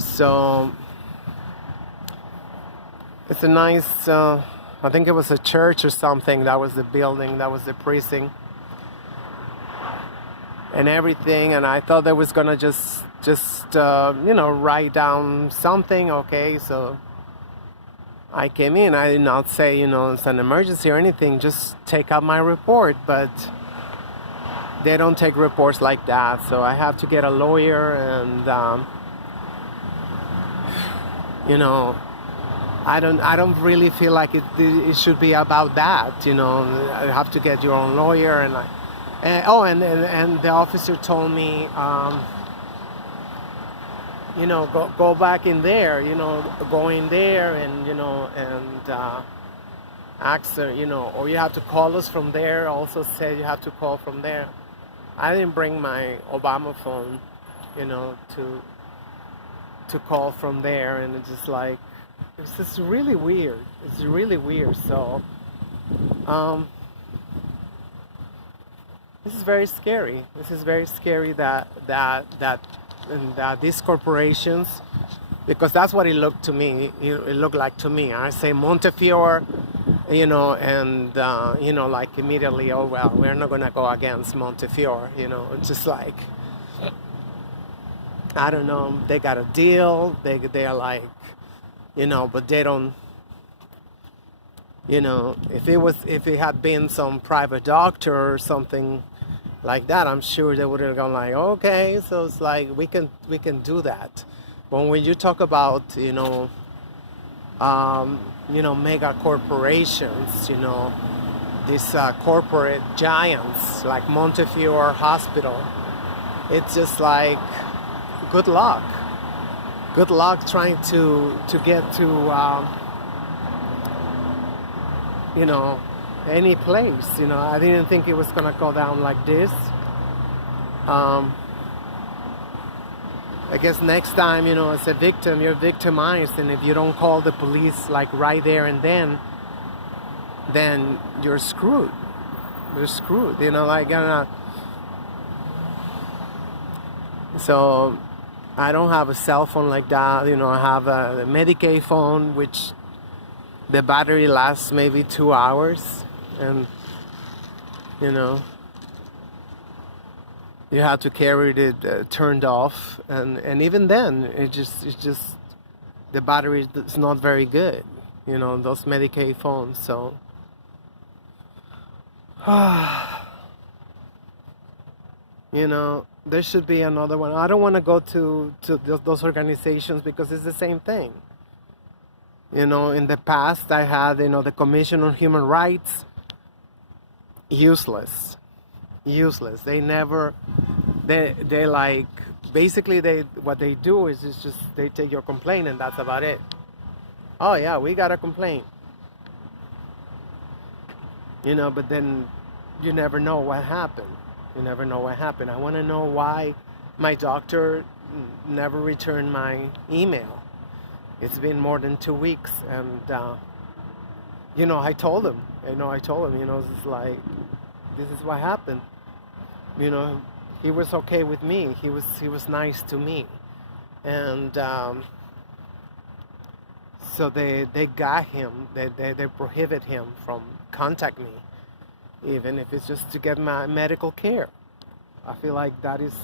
So it's a nice, I think it was a church or something. That was the building, that was the precinct and everything. And I thought they was gonna just write down something. Okay, so I came in. I did not say, it's an emergency or anything. Just take out my report. But they don't take reports like that. So I have to get a lawyer, and I don't really feel like it should be about that. I have to get your own lawyer, and the officer told me, go back in there, go in there and ask her, or you have to call us from there. Also said you have to call from there. I didn't bring my Obama phone, to call from there, and it's just like, it's just really weird. It's really weird. So, this is very scary. This is very scary that these corporations, because that's what it looked to me. It looked like to me. I say Montefiore, and like immediately, oh well, we're not gonna go against Montefiore. It's just like, I don't know. They got a deal. They're like, but they don't. If it had been some private doctor or something like that, I'm sure they would have gone like, okay, so it's like we can do that. But when you talk about mega corporations, these corporate giants like Montefiore Hospital, it's just like, good luck trying to get to any place. I didn't think it was gonna go down like this. I guess next time, as a victim, you're victimized, and if you don't call the police like right there and then you're screwed. You're screwed. So I don't have a cell phone like that. I have a Medicaid phone, which the battery lasts maybe 2 hours, and you have to carry it turned off, and even then it's just the battery is not very good, those Medicaid phones. So there should be another one. I don't want to go to those organizations because it's the same thing. In the past I had, the Commission on Human Rights. Useless. They never, they like, basically what they do is just they take your complaint and that's about it. Oh yeah, we got a complaint. But then you never know what happened. I want to know why my doctor never returned my email. It's been more than 2 weeks, and I told him. It's like, this is what happened. He was okay with me. He was nice to me, and so they got him. They prohibit him from contact me, even if it's just to get my medical care. I feel like that is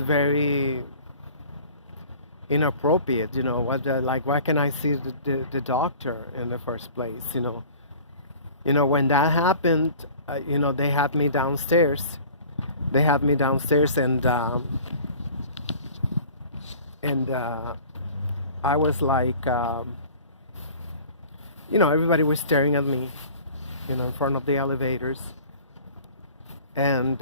very inappropriate. Why can I see the doctor in the first place? When that happened, they had me downstairs. And I was like, everybody was staring at me, in front of the elevators, and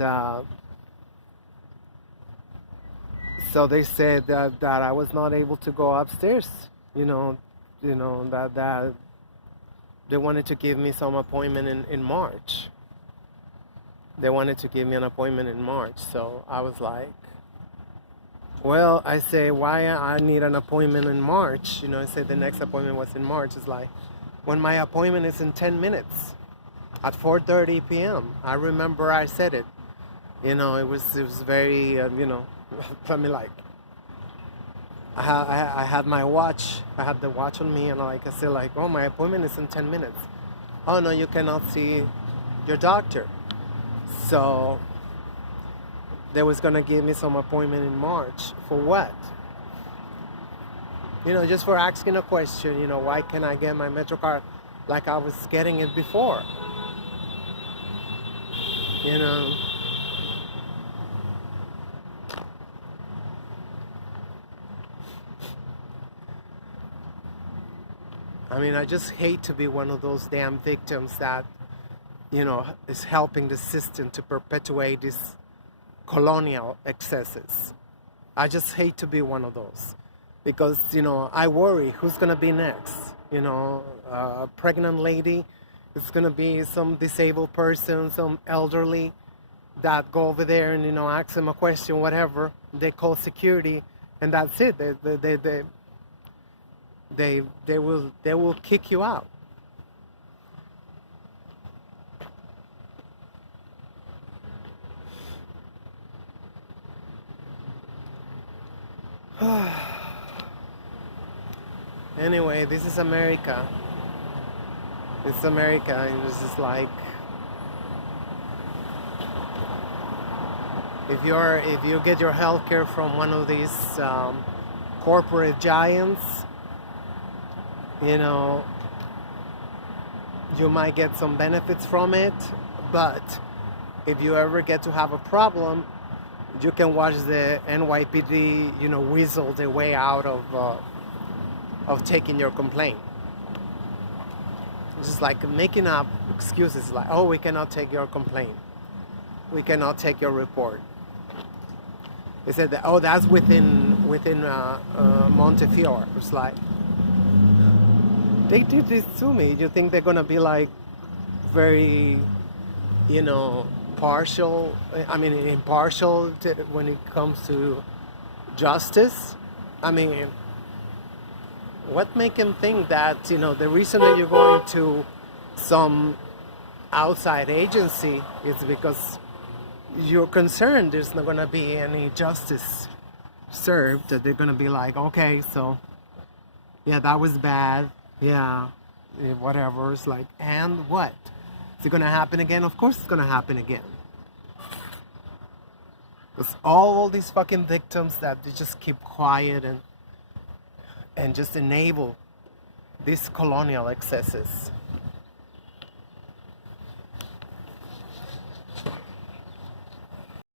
so they said that I was not able to go upstairs. That they wanted to give me some appointment in March. They wanted to give me an appointment in March. So I was like, well, I say, why I need an appointment in March? I said the next appointment was in March. It's like, when my appointment is in 10 minutes at 4:30 p.m. I remember I said it. It was very, I mean, like, I had my watch. I had the watch on me, and like I said, like, oh, my appointment is in 10 minutes. Oh no, you cannot see your doctor. So they was gonna give me some appointment in March. For what? Just for asking a question. Why can't I get my Metro card like I was getting it before? You know. I mean, I just hate to be one of those damn victims that, is helping the system to perpetuate these colonial excesses. I just hate to be one of those because, I worry who's going to be next. A pregnant lady, it's going to be some disabled person, some elderly that go over there and, ask them a question, whatever. They call security and that's it. They will kick you out. Anyway, this is America. It's America, and it's just like if you get your healthcare from one of these corporate giants, you might get some benefits from it, but if you ever get to have a problem, you can watch the NYPD, weasel their way out of taking your complaint. It's just like making up excuses like, oh, we cannot take your complaint. We cannot take your report. They said that, oh, that's within Montefiore. It's like, they did this to me. You think they're gonna be like very, impartial when it comes to justice? I mean, what make them think that, the reason that you're going to some outside agency is because you're concerned there's not gonna be any justice served, that they're gonna be like, okay, so, yeah, that was bad. Yeah, whatever. It's like, and what? Is it going to happen again? Of course it's going to happen again. Because all these fucking victims that they just keep quiet and just enable these colonial excesses.